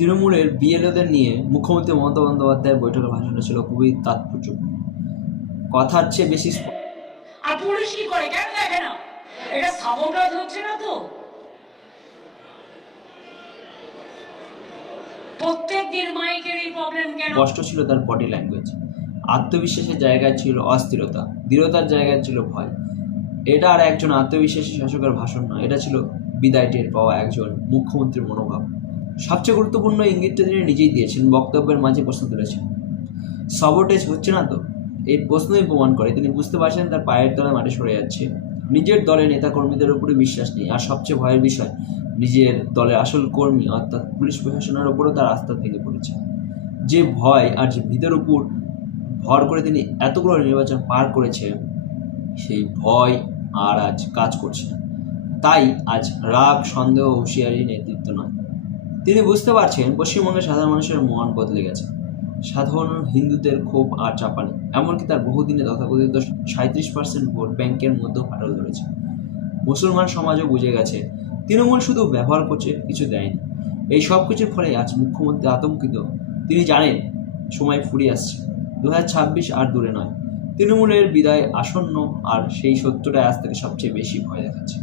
তৃণমূলের বিএলওদের নিয়ে মুখ্যমন্ত্রী মমতা বন্দ্যোপাধ্যায়ের বৈঠকের ভাষণটা ছিল খুবই তাৎপর্যপূর্ণ। কথার চেয়ে বেশি আর পুলিশ কি করে কেন দেখে না এটা সাবোটাজ হচ্ছে না তো? প্রত্যেক দিন মাইকের এই প্রবলেম কেন? স্পষ্ট ছিল তার বডি ল্যাঙ্গুয়েজ আত্মবিশ্বাসের জায়গায় ছিল অস্থিরতা দৃঢ়তার জায়গায় ছিল ভয়। এটা আর একজন আত্মবিশ্বাসী শাসকের ভাষণ নয় এটা ছিল বিদায় টের পাওয়া একজন মুখ্যমন্ত্রীর মনোভাব। সবচেয়ে গুরুত্বপূর্ণ ইঙ্গিতটা তিনি নিজেই দিয়েছেন, বক্তব্যের মাঝে প্রশ্ন তুলেছেন। সবটেজ হচ্ছে না তো? এই প্রশ্নই প্রমাণ করে। তিনি বুঝতে পারছেন তার পায়ের তলায় মাটি সরে যাচ্ছে। নিজের দলের নেতাকর্মীদের উপরে বিশ্বাস নেই। আর সবচেয়ে ভয়ের বিষয়, নিজের দলের আসল কর্মী, অর্থাৎ পুলিশ প্রশাসনের উপরও তার আস্থা থেকে পড়েছে। যে ভয় আর যে ভিতের উপর ভর করে তিনি এতগুলো নির্বাচন পার করেছে, সেই ভয় আর আজ কাজ করছে না। তাই আজ রাগ, সন্দেহ হুঁশিয়ারি নেতৃত্ব নয়। তিনি বুঝতে পারছেন পশ্চিমবঙ্গের সাধারণ মানুষের মন বদলে গেছে। সাধারণ হিন্দুদের ক্ষোভ আর চাপানি, এমনকি তার বহুদিনে তথাকথিত সাঁত্রিশ পার্সেন্ট ভোট ব্যাংকের মধ্যেও ফাটল ধরেছে। মুসলমান সমাজও বুঝে গেছে, তৃণমূল শুধু ব্যবহার করছে, কিছু দেয়নি। এই সব কিছুর ফলে আজ মুখ্যমন্ত্রী আতঙ্কিত। তিনি জানেন, সময় ফুরিয়ে আসছে। দু আর দূরে নয়। তৃণমূলের বিদায় আসন্ন, আর সেই সত্যটা আজ থেকে সবচেয়ে বেশি ভয় দেখাচ্ছে।